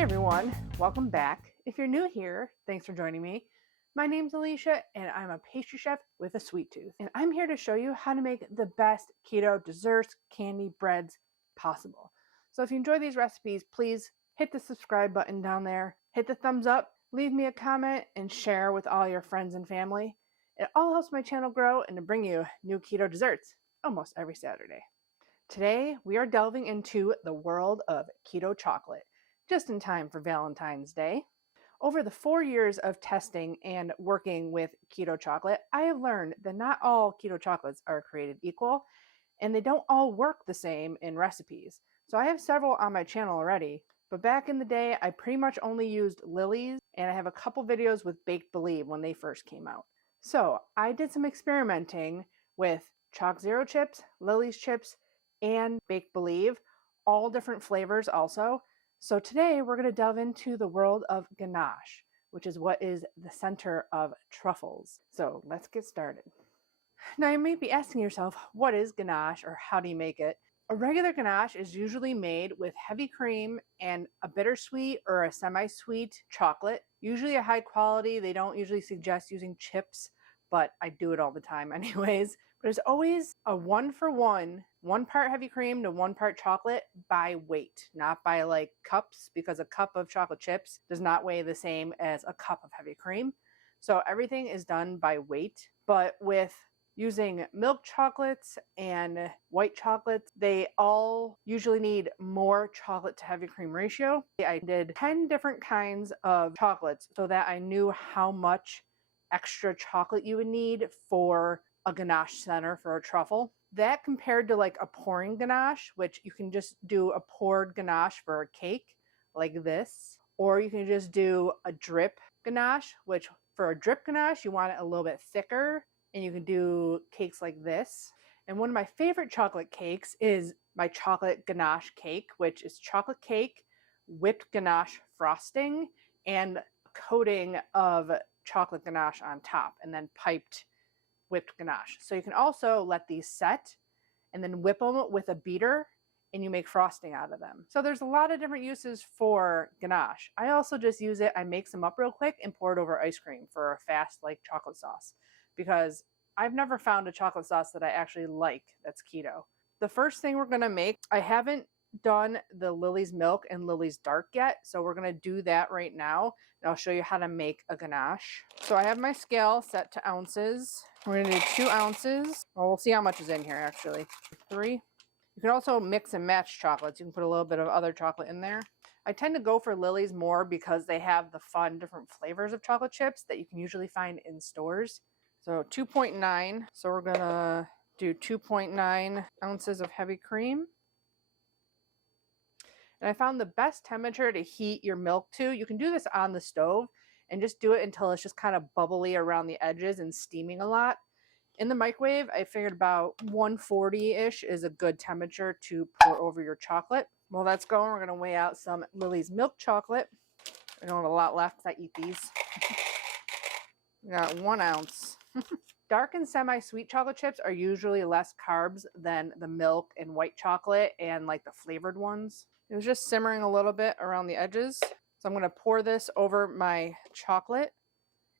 Hey everyone, welcome back. If you're new here, thanks for joining me. My name's Alycia and I'm a pastry chef with a sweet tooth. And I'm here to show you how to make the best keto desserts, candy, breads possible. So if you enjoy these recipes, please hit the subscribe button down there, hit the thumbs up, leave me a comment, and share with all your friends and family. It all helps my channel grow and to bring you new keto desserts almost every Saturday. Today, we are delving into the world of keto chocolate, just in time for Valentine's Day. Over the 4 years of testing and working with keto chocolate, I have learned that not all keto chocolates are created equal, and they don't all work the same in recipes. So I have several on my channel already, but back in the day, I pretty much only used Lily's, and I have a couple videos with Baked Believe when they first came out. So I did some experimenting with Chalk Zero chips, Lily's chips, and Baked Believe, all different flavors also. So today we're going to delve into the world of Ganache, which is what is the center of Truffles. So let's get started. Now you may be asking yourself, what is Ganache or how do you make it? A regular Ganache is usually made with heavy cream and a bittersweet or a semi-sweet chocolate, usually a high quality. They don't usually suggest using chips, but I do it all the time anyways. But there's always a 1-for-1, 1 part heavy cream to 1 part chocolate by weight, not by like cups, because a cup of chocolate chips does not weigh the same as a cup of heavy cream. So everything is done by weight, but with using milk chocolates and white chocolates, they all usually need more chocolate to heavy cream ratio. I did 10 different kinds of chocolates so that I knew how much extra chocolate you would need for a ganache center for a truffle. That compared to like a pouring ganache, which you can just do a poured ganache for a cake like this, or you can just do a drip ganache, which for a drip ganache, you want it a little bit thicker, and you can do cakes like this. And one of my favorite chocolate cakes is my chocolate ganache cake, which is chocolate cake, whipped ganache frosting, and a coating of chocolate ganache on top, and then piped whipped ganache. So you can also let these set and then whip them with a beater and you make frosting out of them. So there's a lot of different uses for ganache. I also just use it, I make some up real quick and pour it over ice cream for a fast like chocolate sauce, because I've never found a chocolate sauce that I actually like that's keto. The first thing we're gonna make, I haven't done the Lily's milk and Lily's dark yet, so we're gonna do that right now, and I'll show you how to make a ganache. So I have my scale set to ounces. We're gonna do 2 ounces. Well, we'll see how much is in here actually. 3. You can also mix and match chocolates. You can put a little bit of other chocolate in there. I tend to go for Lily's more because they have the fun different flavors of chocolate chips that you can usually find in stores. So 2.9. So we're gonna do 2.9 ounces of heavy cream. And I found the best temperature to heat your milk to, you can do this on the stove and just do it until it's just kind of bubbly around the edges and steaming a lot. In the microwave, I figured about 140-ish is a good temperature to pour over your chocolate. While that's going, we're going to weigh out some Lily's milk chocolate. I don't have a lot left because I eat these. We got 1 ounce. Dark and semi-sweet chocolate chips are usually less carbs than the milk and white chocolate and like the flavored ones. It was just simmering a little bit around the edges. So I'm going to pour this over my chocolate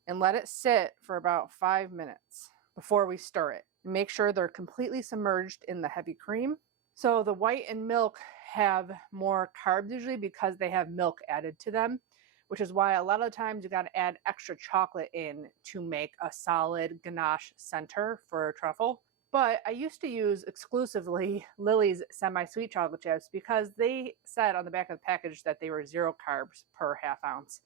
and let it sit for about 5 minutes before we stir it. Make sure they're completely submerged in the heavy cream. So the white and milk have more carbs usually because they have milk added to them, which is why a lot of times you got to add extra chocolate in to make a solid ganache center for a truffle. But I used to use exclusively Lily's semi-sweet chocolate chips because they said on the back of the package that they were 0 carbs per half ounce.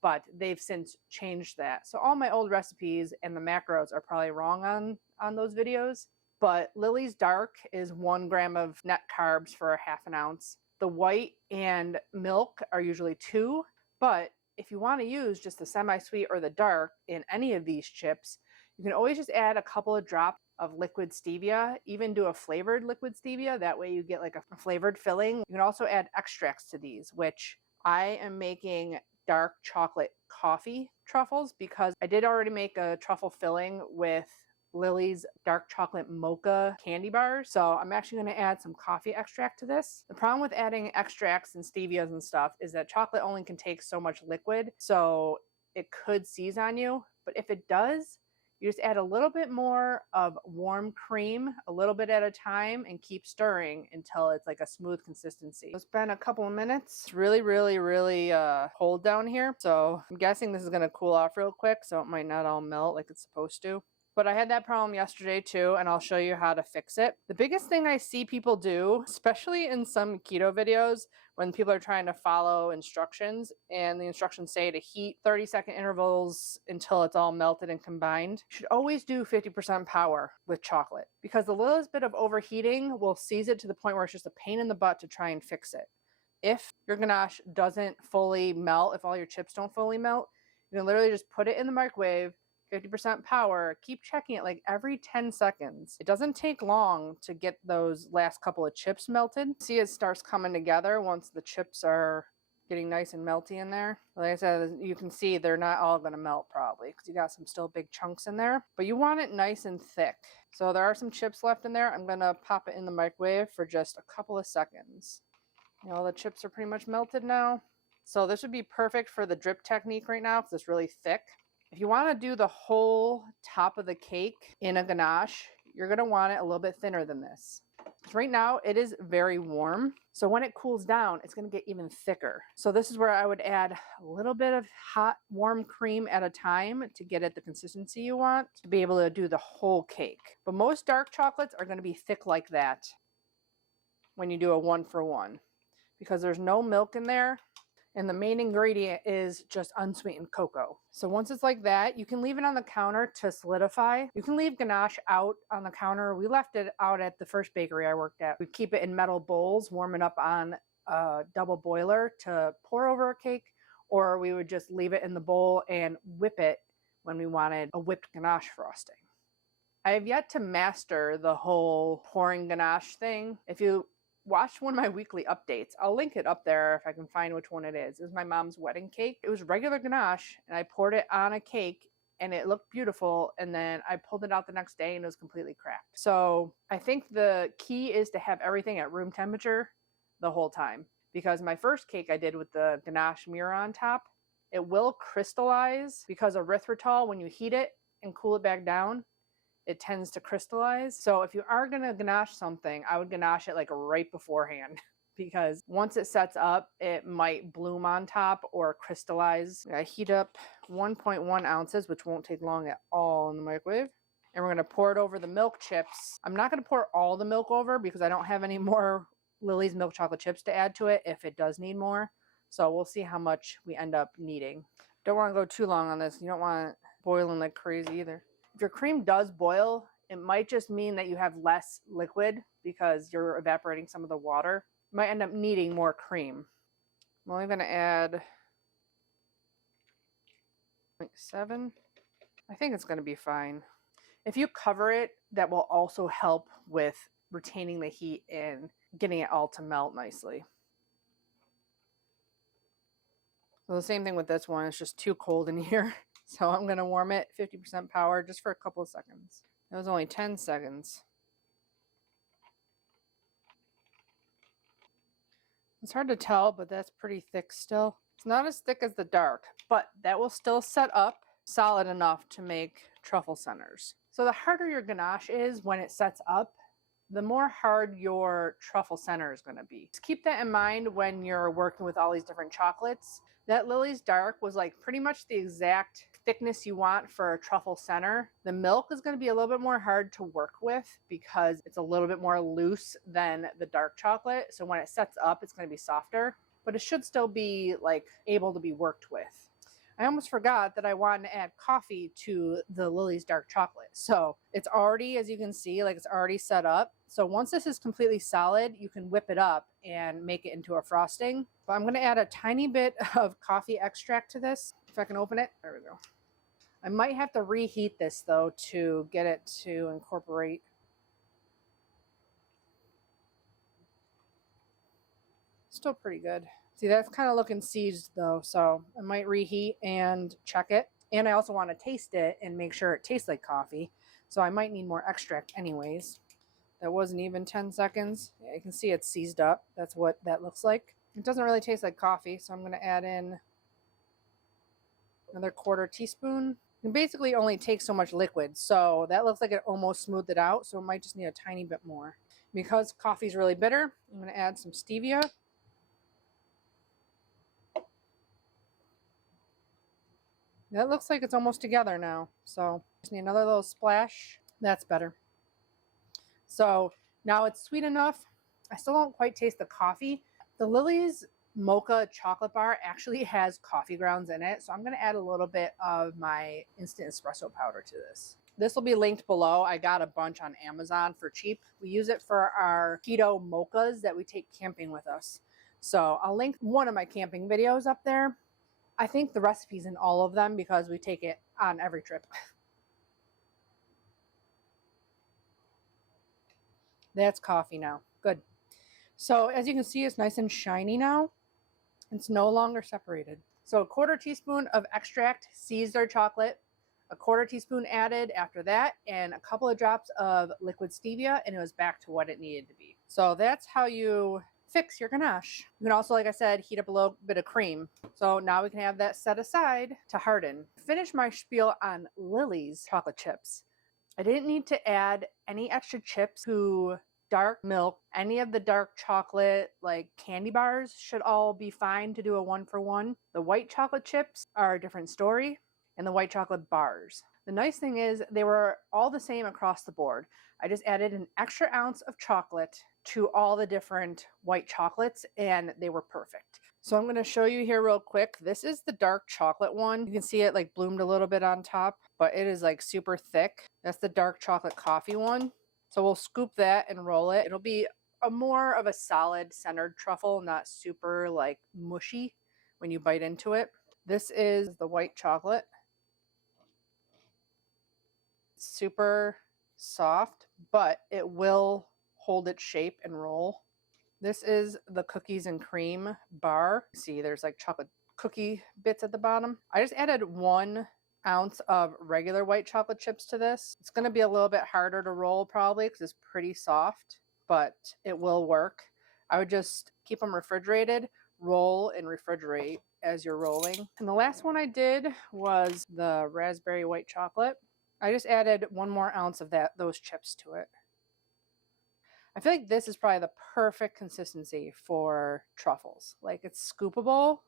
But they've since changed that. So all my old recipes and the macros are probably wrong on those videos. But Lily's dark is 1 gram of net carbs for a half an ounce. The white and milk are usually 2. But if you want to use just the semi-sweet or the dark in any of these chips, you can always just add a couple of drops of liquid stevia, even do a flavored liquid stevia. That way you get like a flavored filling. You can also add extracts to these, which I am making dark chocolate coffee truffles because I did already make a truffle filling with Lily's dark chocolate mocha candy bars. So I'm actually going to add some coffee extract to this. The problem with adding extracts and stevias and stuff is that chocolate only can take so much liquid, so it could seize on you. But if it does, you just add a little bit more of warm cream, a little bit at a time, and keep stirring until it's like a smooth consistency. It's been a couple of minutes. It's really, really, really cold down here. So I'm guessing this is gonna cool off real quick, so it might not all melt like it's supposed to. But I had that problem yesterday too, and I'll show you how to fix it. The biggest thing I see people do, especially in some keto videos, when people are trying to follow instructions and the instructions say to heat 30-second intervals until it's all melted and combined, you should always do 50% power with chocolate, because the littlest bit of overheating will seize it to the point where it's just a pain in the butt to try and fix it. If your ganache doesn't fully melt, if all your chips don't fully melt, you can literally just put it in the microwave, 50% power, keep checking it like every 10 seconds. It doesn't take long to get those last couple of chips melted. See, it starts coming together once the chips are getting nice and melty in there. Like I said, you can see they're not all gonna melt probably because you got some still big chunks in there, but you want it nice and thick. So there are some chips left in there. I'm gonna pop it in the microwave for just a couple of seconds. You know, the chips are pretty much melted now. So this would be perfect for the drip technique right now because it's really thick. If you want to do the whole top of the cake in a ganache, you're going to want it a little bit thinner than this. Because right now it is very warm. So when it cools down, it's going to get even thicker. So this is where I would add a little bit of hot, warm cream at a time to get it the consistency you want to be able to do the whole cake. But most dark chocolates are going to be thick like that when you do a 1-for-1 because there's no milk in there. And the main ingredient is just unsweetened cocoa. So once it's like that, you can leave it on the counter to solidify. You can leave ganache out on the counter. We left it out at the first bakery I worked at. We keep it in metal bowls, warm it up on a double boiler to pour over a cake, or we would just leave it in the bowl and whip it when we wanted a whipped ganache frosting. I have yet to master the whole pouring ganache thing. If you watch one of my weekly updates, I'll link it up there if I can find which one it is. It was my mom's wedding cake. It was regular ganache, and I poured it on a cake, and it looked beautiful, and then I pulled it out the next day, and it was completely cracked. So I think the key is to have everything at room temperature the whole time, because my first cake I did with the ganache mirror on top, it will crystallize because erythritol, when you heat it and cool it back down, it tends to crystallize. So if you are going to ganache something, I would ganache it like right beforehand because once it sets up, it might bloom on top or crystallize. I heat up 1.1 ounces, which won't take long at all in the microwave. And we're going to pour it over the milk chips. I'm not going to pour all the milk over because I don't have any more Lily's milk chocolate chips to add to it if it does need more. So we'll see how much we end up needing. Don't want to go too long on this. You don't want it boiling like crazy either. If your cream does boil, it might just mean that you have less liquid because you're evaporating some of the water. You might end up needing more cream. I'm only going to add 0.7. I think it's going to be fine. If you cover it, that will also help with retaining the heat and getting it all to melt nicely. So the same thing with this one. It's just too cold in here. So I'm going to warm it 50% power just for a couple of seconds. It was only 10 seconds. It's hard to tell, but that's pretty thick still. It's not as thick as the dark, but that will still set up solid enough to make truffle centers. So the harder your ganache is when it sets up, the more hard your truffle center is going to be. Just keep that in mind when you're working with all these different chocolates. That Lily's Dark was like pretty much the exact thickness you want for a truffle center. The milk is going to be a little bit more hard to work with because it's a little bit more loose than the dark chocolate. So when it sets up, it's going to be softer, but it should still be like able to be worked with. I almost forgot that I wanted to add coffee to the Lily's Dark Chocolate. So it's already, as you can see, like it's already set up. So once this is completely solid, you can whip it up and make it into a frosting. But I'm going to add a tiny bit of coffee extract to this. If I can open it, there we go. I might have to reheat this though to get it to incorporate. Still pretty good. See, that's kind of looking seized though, so I might reheat and check it. And I also want to taste it and make sure it tastes like coffee. So I might need more extract anyways. That wasn't even 10 seconds. Yeah, you can see it's seized up. That's what that looks like. It doesn't really taste like coffee, so I'm going to add in another 1/4 teaspoon. It basically only takes so much liquid, so that looks like it almost smoothed it out, so it might just need a tiny bit more. Because coffee is really bitter, I'm going to add some stevia. That looks like it's almost together now, so just need another little splash. That's better. So now it's sweet enough. I still don't quite taste the coffee. The Lily's mocha chocolate bar actually has coffee grounds in it, so I'm going to add a little bit of my instant espresso powder to this. This will be linked below. I got a bunch on Amazon for cheap. We use it for our keto mochas that we take camping with us. So I'll link one of my camping videos up there. I think the recipe's in all of them because we take it on every trip. That's coffee now. Good. So as you can see, it's nice and shiny now. It's no longer separated. So 1/4 teaspoon of extract seized our chocolate, a 1/4 teaspoon added after that, and a couple of drops of liquid stevia, and it was back to what it needed to be. So that's how you fix your ganache. You can also, like I said, heat up a little bit of cream. So now we can have that set aside to harden. Finish my spiel on Lily's chocolate chips. I didn't need to add any extra chips to dark milk. Any of the dark chocolate like candy bars should all be fine to do a 1-for-1. The white chocolate chips are a different story, and the white chocolate bars. The nice thing is they were all the same across the board. I just added an extra ounce of chocolate to all the different white chocolates, and they were perfect. So I'm going to show you here real quick. This is the dark chocolate one. You can see it like bloomed a little bit on top, but it is like super thick. That's the dark chocolate coffee one. So we'll scoop that and roll it. It'll be a more of a solid centered truffle, not super like mushy when you bite into it. This is the white chocolate. Super soft, but it will hold its shape and roll. This is the cookies and cream bar. See, there's like chocolate cookie bits at the bottom. I just added 1 ounce of regular white chocolate chips to this. It's going to be a little bit harder to roll probably because it's pretty soft, but it will work. I would just keep them refrigerated, roll and refrigerate as you're rolling. And the last one I did was the raspberry white chocolate. I just added 1 more ounce of those chips to it. I feel like this is probably the perfect consistency for truffles. Like it's scoopable,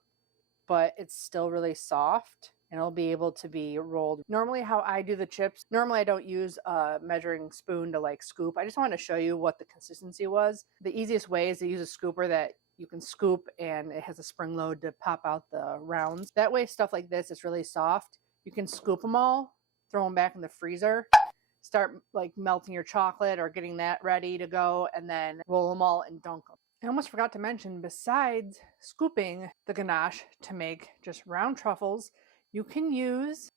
but it's still really soft and it'll be able to be rolled. Normally how I do the chips, normally I don't use a measuring spoon to like scoop. I just want to show you what the consistency was. The easiest way is to use a scooper that you can scoop and it has a spring load to pop out the rounds. That way stuff like this is really soft. You can scoop them all, throw them back in the freezer, start like melting your chocolate or getting that ready to go, and then roll them all and dunk them. I almost forgot to mention, besides scooping the ganache to make just round truffles, you can use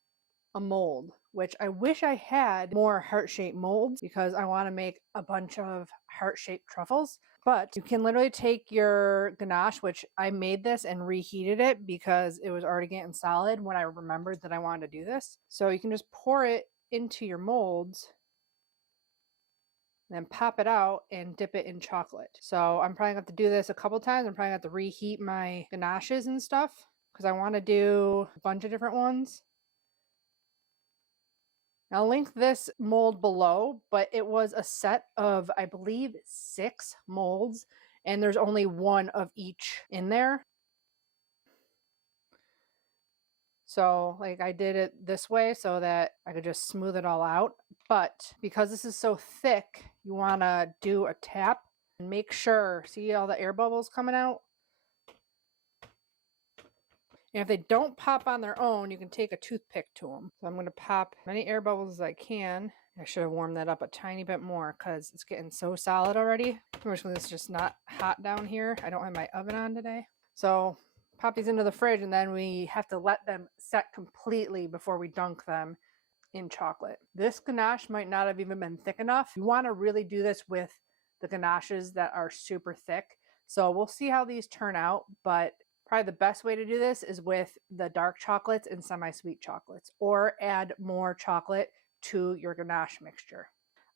a mold, which I wish I had more heart-shaped molds because I want to make a bunch of heart-shaped truffles. But you can literally take your ganache, which I made this and reheated it because it was already getting solid when I remembered that I wanted to do this. So you can just pour it into your molds, then pop it out and dip it in chocolate. So I'm probably going to have to do this a couple times. I'm probably going to have to reheat my ganaches and stuff because I want to do a bunch of different ones. I'll link this mold below, but it was a set of, I believe, 6 molds, and there's only 1 of each in there. So like I did it this way so that I could just smooth it all out. But because this is so thick, you want to do a tap and make sure, see all the air bubbles coming out? And if they don't pop on their own, you can take a toothpick to them. So I'm going to pop as many air bubbles as I can. I should have warmed that up a tiny bit more because it's getting so solid already. It's just not hot down here. I don't have my oven on today. So pop these into the fridge, and then we have to let them set completely before we dunk them in chocolate. This ganache might not have even been thick enough. You want to really do this with the ganaches that are super thick. So we'll see how these turn out, but Probably the best way to do this is with the dark chocolates and semi-sweet chocolates, or add more chocolate to your ganache mixture.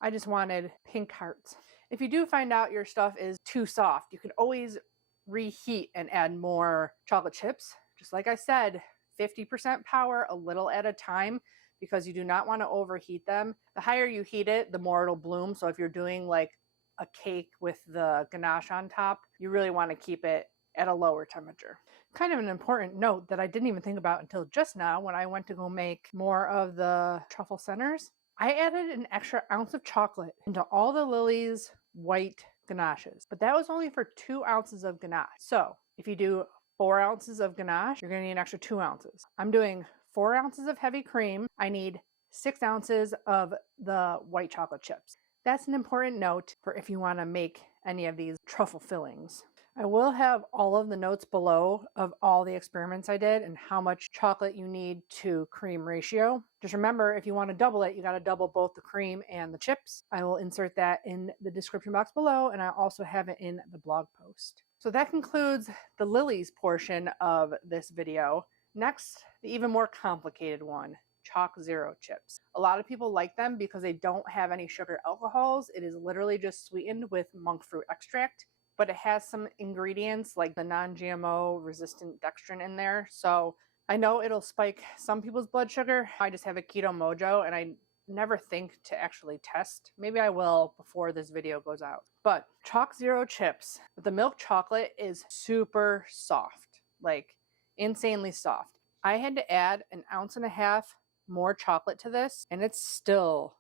I just wanted pink hearts. If you do find out your stuff is too soft, you can always reheat and add more chocolate chips. Just like I said, 50% power, a little at a time, because you do not want to overheat them. The higher you heat it, the more it'll bloom. So if you're doing like a cake with the ganache on top, you really want to keep it at a lower temperature. Kind of an important note that I didn't even think about until just now when I went to go make more of the truffle centers. I added an extra ounce of chocolate into all the Lily's white ganaches, but that was only for 2 ounces of ganache. So if you do 4 ounces of ganache, you're going to need an extra 2 ounces. I'm doing 4 ounces of heavy cream. I need 6 ounces of the white chocolate chips. That's an important note for if you want to make any of these truffle fillings. I will have all of the notes below of all the experiments I did and how much chocolate you need to cream ratio. Just remember, if you want to double it, you got to double both the cream and the chips. I will insert that in the description box below, and I also have it in the blog post. So that concludes the Lily's portion of this video. Next, the even more complicated one, Chalk Zero chips. A lot of people like them because they don't have any sugar alcohols. It is literally just sweetened with monk fruit extract, but it has some ingredients like the non-GMO resistant dextrin in there. So I know it'll spike some people's blood sugar. I just have a keto mojo and I never think to actually test. Maybe I will before this video goes out. But Chalk Zero chips, the milk chocolate is super soft, like insanely soft. I had to add 1.5 ounces more chocolate to this, and it's still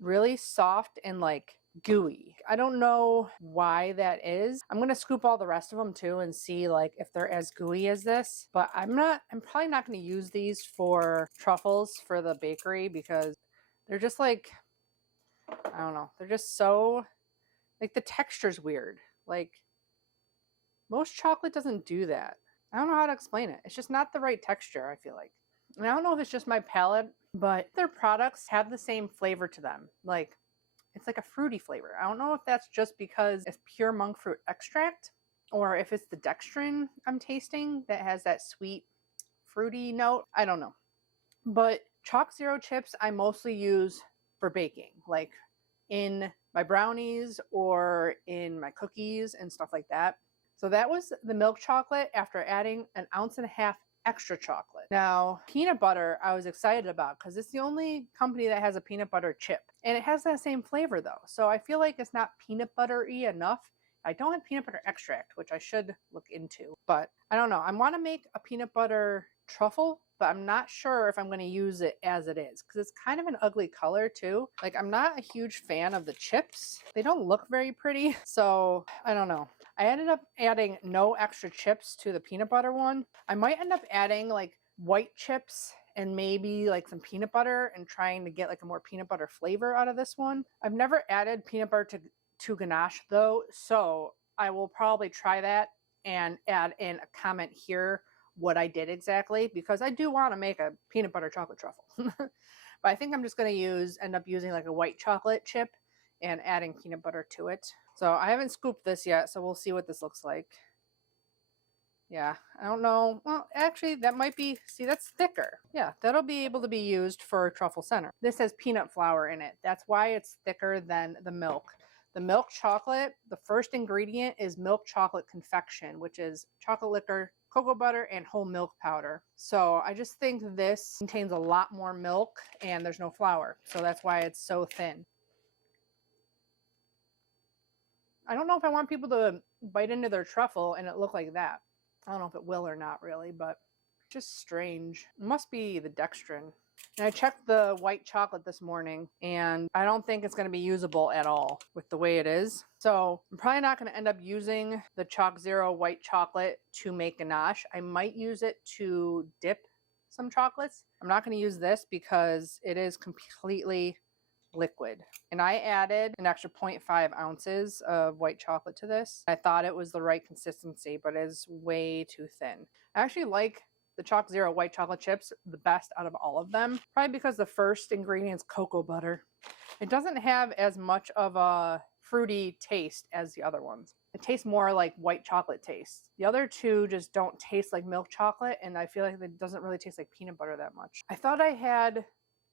really soft and like gooey. I don't know why that is. I'm gonna scoop all the rest of them too and see like if they're as gooey as this, but I'm probably not gonna use these for truffles for the bakery because they're just like, I don't know, they're just so, like the texture's weird. Like most chocolate doesn't do that. I don't know how to explain it. It's just not the right texture, I feel like. And I don't know if it's just my palate, but their products have the same flavor to them. Like, it's like a fruity flavor. I don't know if that's just because it's pure monk fruit extract or if it's the dextrin I'm tasting that has that sweet, fruity note. I don't know. But Chalk Zero chips I mostly use for baking, like in my brownies or in my cookies and stuff like that. So that was the milk chocolate after adding 1.5 ounces extra chocolate. Now, peanut butter I was excited about because it's the only company that has a peanut butter chip. And it has that same flavor though. So I feel like it's not peanut buttery enough. I don't have peanut butter extract, which I should look into. But I don't know. I want to make a peanut butter truffle, but I'm not sure if I'm going to use it as it is because it's kind of an ugly color too. Like I'm not a huge fan of the chips. They don't look very pretty. So I don't know. I ended up adding no extra chips to the peanut butter one. I might end up adding like white chips and maybe like some peanut butter and trying to get like a more peanut butter flavor out of this one. I've never added peanut butter to ganache though, so I will probably try that and add in a comment here what I did exactly because I do want to make a peanut butter chocolate truffle. But I think I'm just going to end up using like a white chocolate chip and adding peanut butter to it. So I haven't scooped this yet, so we'll see what this looks like. Yeah, I don't know. Well, actually, that might be, see, that's thicker. Yeah, that'll be able to be used for truffle center. This has peanut flour in it. That's why it's thicker than the milk. The milk chocolate, the first ingredient is milk chocolate confection, which is chocolate liquor, cocoa butter, and whole milk powder. So I just think this contains a lot more milk and there's no flour. So that's why it's so thin. I don't know if I want people to bite into their truffle and it look like that. I don't know if it will or not really, but it's just strange. It must be the dextrin. And I checked the white chocolate this morning and I don't think it's going to be usable at all with the way it is. So I'm probably not going to end up using the Chalk Zero white chocolate to make ganache. I might use it to dip some chocolates. I'm not going to use this because it is completely liquid. And I added an extra 0.5 ounces of white chocolate to this. I thought it was the right consistency, but it is way too thin. I actually like the Chalk Zero white chocolate chips the best out of all of them, probably because the first ingredient is cocoa butter. It doesn't have as much of a fruity taste as the other ones. it tastes more like white chocolate tastes. The other two just don't taste like milk chocolate, and I feel like it doesn't really taste like peanut butter that much. I thought I had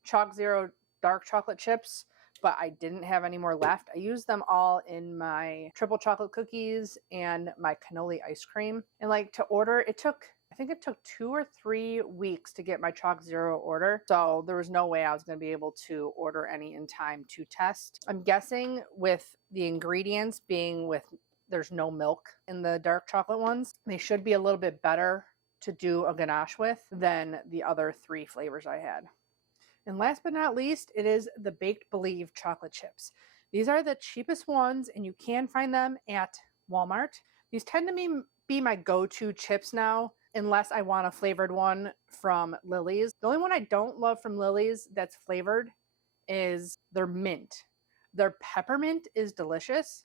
Chalk Zero dark chocolate chips, but I didn't have any more left. I used them all in my triple chocolate cookies and my cannoli ice cream. And like to order, I think it took 2 or 3 weeks to get my Chalk Zero order. So there was no way I was going to be able to order any in time to test. I'm guessing with the ingredients being there's no milk in the dark chocolate ones, they should be a little bit better to do a ganache with than the other 3 flavors I had. And last but not least, it is the Baked Believe chocolate chips. These are the cheapest ones, and you can find them at Walmart. These tend to be my go-to chips now, unless I want a flavored one from Lily's. The only one I don't love from Lily's that's flavored is their mint. Their peppermint is delicious.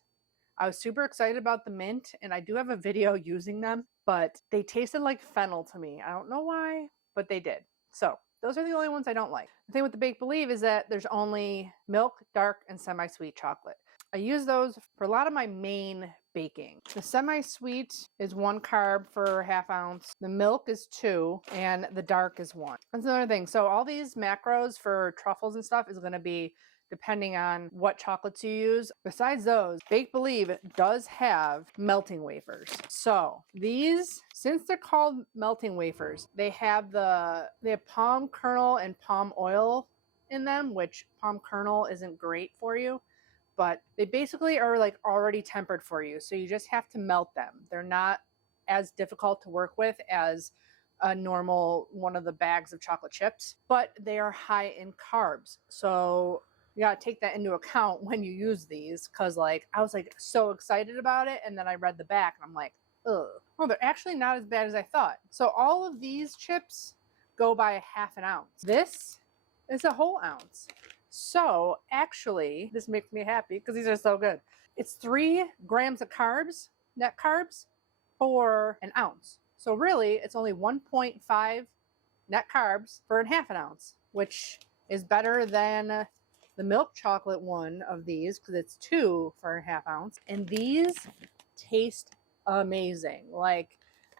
I was super excited about the mint, and I do have a video using them, but they tasted like fennel to me. I don't know why, but they did. So those are the only ones I don't like. The thing with the Baked Believe is that there's only milk, dark, and semi-sweet chocolate. I use those for a lot of my main baking. The semi-sweet is 1 carb for ½ ounce. The milk is 2, and the dark is 1. That's another thing. So all these macros for truffles and stuff is going to be depending on what chocolates you use. Besides those, Baked Believe does have melting wafers. So these, since they're called melting wafers, they have palm kernel and palm oil in them, which palm kernel isn't great for you, but they basically are like already tempered for you. So you just have to melt them. They're not as difficult to work with as a normal one of the bags of chocolate chips, but they are high in carbs. So you gotta take that into account when you use these, because like I was like so excited about it, and then I read the back and I'm like, ugh. Oh, they're actually not as bad as I thought. So all of these chips go by ½ ounce. This is a whole ounce. So actually, this makes me happy because these are so good. It's 3 grams of carbs, net carbs, for an ounce. So really, it's only 1.5 net carbs for ½ ounce, which is better than the milk chocolate one of these because it's 2 for ½ ounce. And these taste amazing. Like,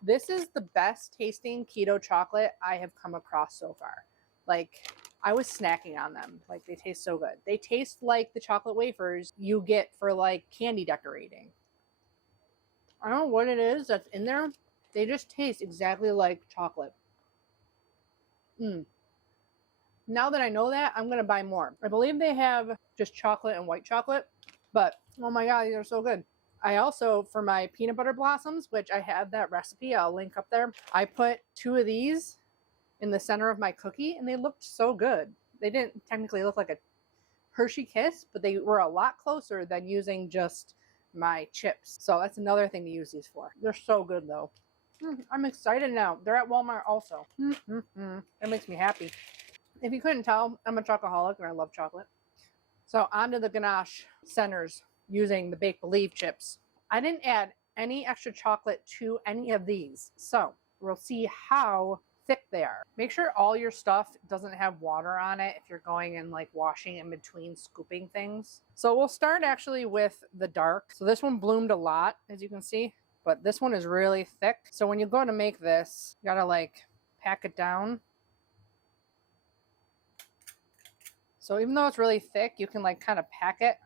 this is the best tasting keto chocolate I have come across so far. Like, I was snacking on them. Like, they taste so good. They taste like the chocolate wafers you get for like candy decorating. I don't know what it is that's in there. They just taste exactly like chocolate. Now that I know that, I'm going to buy more. I believe they have just chocolate and white chocolate, but oh my god, these are so good. I also, for my peanut butter blossoms, which I have that recipe, I'll link up there, I put 2 of these in the center of my cookie, and they looked so good. They didn't technically look like a Hershey Kiss, but they were a lot closer than using just my chips. So that's another thing to use these for. They're so good though. I'm excited now. They're at Walmart also. That makes me happy. If you couldn't tell, I'm a chocoholic and I love chocolate. So onto the ganache centers using the Baked Believe chips. I didn't add any extra chocolate to any of these. So we'll see how thick they are. Make sure all your stuff doesn't have water on it if you're going and like washing in between scooping things. So we'll start actually with the dark. So this one bloomed a lot, as you can see, but this one is really thick. So when you go to make this, you gotta like pack it down. So even though it's really thick, you can like kind of pack it,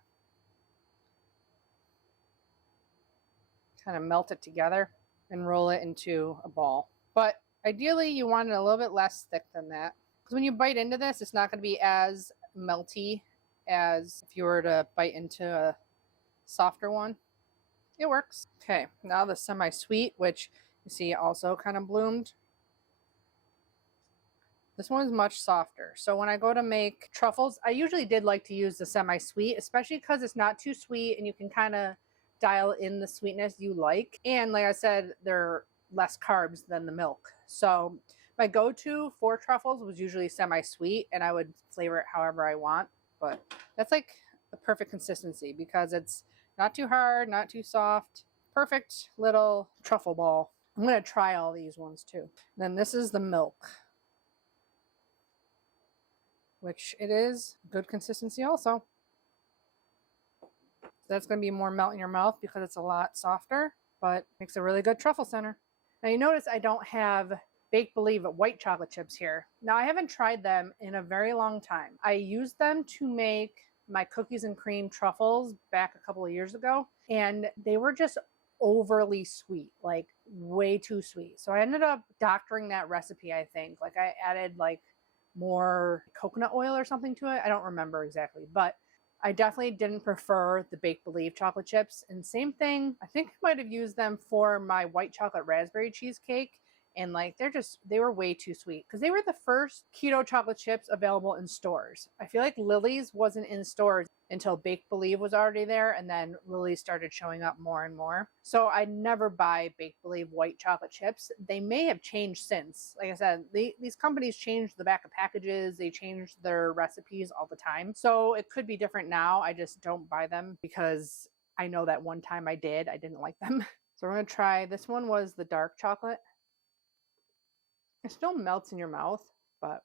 kind of melt it together and roll it into a ball. But ideally you want it a little bit less thick than that, because when you bite into this, it's not going to be as melty as if you were to bite into a softer one. It works. Okay, now the semi-sweet, which you see also kind of bloomed. This one is much softer. So when I go to make truffles, I usually did like to use the semi-sweet, especially because it's not too sweet and you can kind of dial in the sweetness you like. And like I said, they're less carbs than the milk. So my go-to for truffles was usually semi-sweet, and I would flavor it however I want. But that's like the perfect consistency because it's not too hard, not too soft. Perfect little truffle ball. I'm going to try all these ones too. And then this is the milk, which it is good consistency also. That's going to be more melt in your mouth because it's a lot softer, but makes a really good truffle center. Now you notice I don't have Bake Believe white chocolate chips here. Now I haven't tried them in a very long time. I used them to make my cookies and cream truffles back a couple of years ago, and they were just overly sweet, like way too sweet. So I ended up doctoring that recipe, I think. Like I added like more coconut oil or something to it. I don't remember exactly, but I definitely didn't prefer the Bake Believe chocolate chips. And same thing, I think I might have used them for my white chocolate raspberry cheesecake. And like they were way too sweet because they were the first keto chocolate chips available in stores. I feel like Lily's wasn't in stores until Bake Believe was already there, and then Lily's started showing up more and more. So I never buy Bake Believe white chocolate chips. They may have changed since. Like I said, these companies change the back of packages, they change their recipes all the time. So it could be different now. I just don't buy them because I know that one time I didn't like them. So we're gonna try, this one was the dark chocolate. It still melts in your mouth, but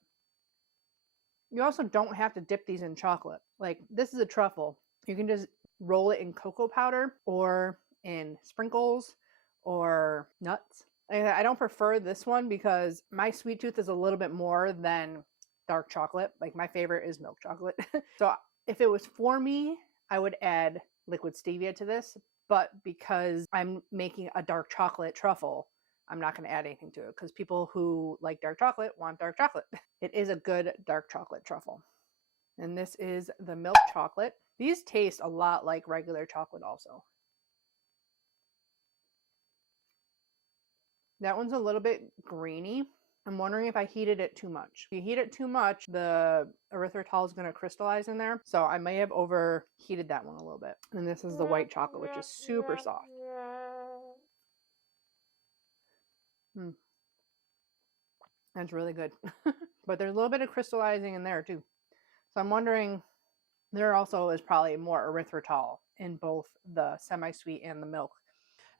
you also don't have to dip these in chocolate. Like this is a truffle. You can just roll it in cocoa powder or in sprinkles or nuts. I don't prefer this one because my sweet tooth is a little bit more than dark chocolate. Like my favorite is milk chocolate. So if it was for me, I would add liquid stevia to this. But because I'm making a dark chocolate truffle, I'm not going to add anything to it because people who like dark chocolate want dark chocolate. It is a good dark chocolate truffle. And this is the milk chocolate. These taste a lot like regular chocolate also. That one's a little bit grainy. I'm wondering if I heated it too much. If you heat it too much, the erythritol is going to crystallize in there. So I may have overheated that one a little bit. And this is the white chocolate, which is super soft. That's really good. But there's a little bit of crystallizing in there too. So I'm wondering, there also is probably more erythritol in both the semi-sweet and the milk.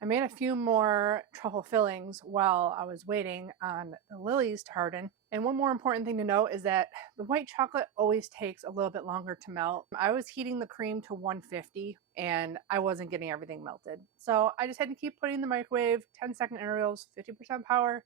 I made a few more truffle fillings while I was waiting on the lilies to harden. And one more important thing to note is that the white chocolate always takes a little bit longer to melt. I was heating the cream to 150 and I wasn't getting everything melted. So I just had to keep putting in the microwave, 10-second intervals, 50% power,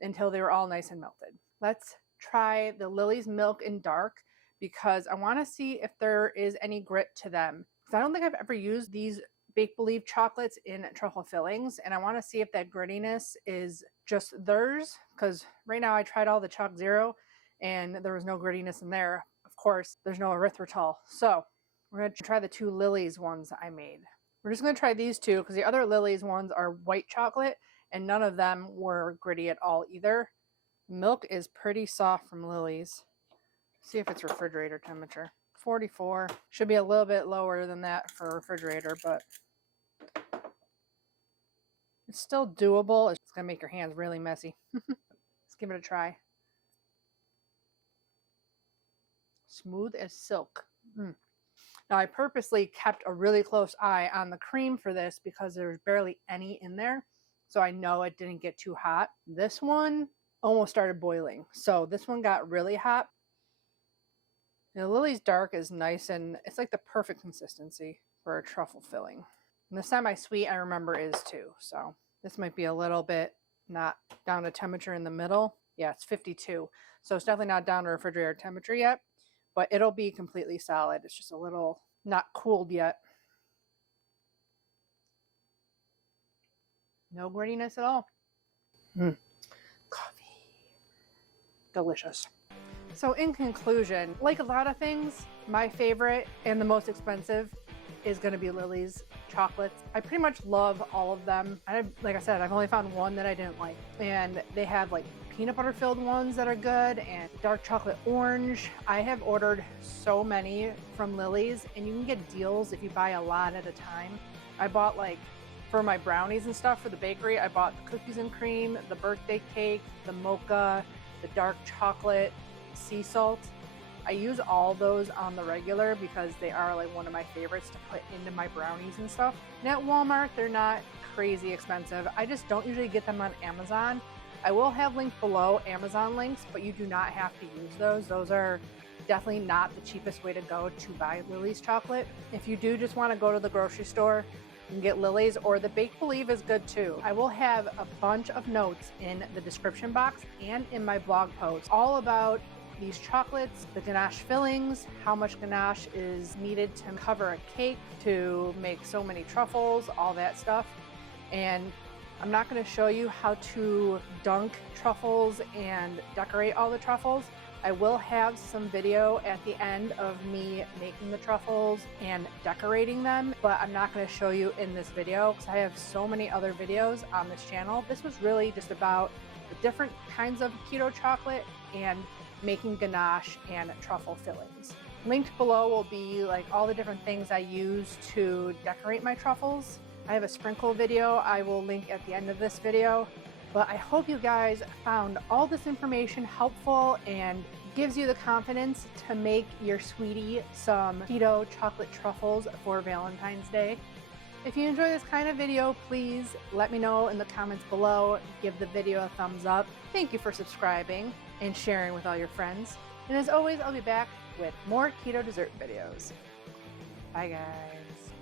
until they were all nice and melted. Let's try the Lily's Milk in Dark because I want to see if there is any grit to them. Because I don't think I've ever used these Bake Believe chocolates in truffle fillings, and I want to see if that grittiness is just theirs, because right now I tried all the Chalk Zero and there was no grittiness in there. Of course, there's no erythritol. So we're going to try the two Lily's ones I made. We're just going to try these two because the other Lily's ones are white chocolate and none of them were gritty at all either. Milk is pretty soft from Lily's. See if it's refrigerator temperature. 44. Should be a little bit lower than that for refrigerator, but it's still doable. It's going to make your hands really messy. Let's give it a try. Smooth as silk. Now I purposely kept a really close eye on the cream for this because there's barely any in there. So I know it didn't get too hot. This one almost started boiling. So this one got really hot. The Lily's Dark is nice and it's like the perfect consistency for a truffle filling. And the semi-sweet I remember is too. So this might be a little bit not down to temperature in the middle. Yeah, it's 52. So it's definitely not down to refrigerator temperature yet, but it'll be completely solid. It's just a little not cooled yet. No grittiness at all. Coffee. Delicious. So in conclusion, like a lot of things, my favorite and the most expensive is going to be Lily's chocolates. I pretty much love all of them. Like I said, I've only found one that I didn't like. And they have like peanut butter filled ones that are good and dark chocolate orange. I have ordered so many from Lily's and you can get deals if you buy a lot at a time. I bought like, for my brownies and stuff for the bakery, I bought the cookies and cream, the birthday cake, the mocha, the dark chocolate, sea salt. I use all those on the regular because they are like one of my favorites to put into my brownies and stuff. And at Walmart, they're not crazy expensive. I just don't usually get them on Amazon. I will have linked below Amazon links, but you do not have to use those. Those are definitely not the cheapest way to go to buy Lily's chocolate. If you do just want to go to the grocery store, you can get Lily's, or the Bake Believe is good too. I will have a bunch of notes in the description box and in my blog post all about these chocolates, the ganache fillings, how much ganache is needed to cover a cake to make so many truffles, all that stuff. And I'm not going to show you how to dunk truffles and decorate all the truffles. I will have some video at the end of me making the truffles and decorating them, but I'm not going to show you in this video because I have so many other videos on this channel. This was really just about the different kinds of keto chocolate and making ganache and truffle fillings. Linked below will be like all the different things I use to decorate my truffles. I have a sprinkle video I will link at the end of this video. But I hope you guys found all this information helpful and gives you the confidence to make your sweetie some keto chocolate truffles for Valentine's Day. If you enjoy this kind of video, please let me know in the comments below. Give the video a thumbs up. Thank you for subscribing and sharing with all your friends. And as always, I'll be back with more keto dessert videos. Bye guys.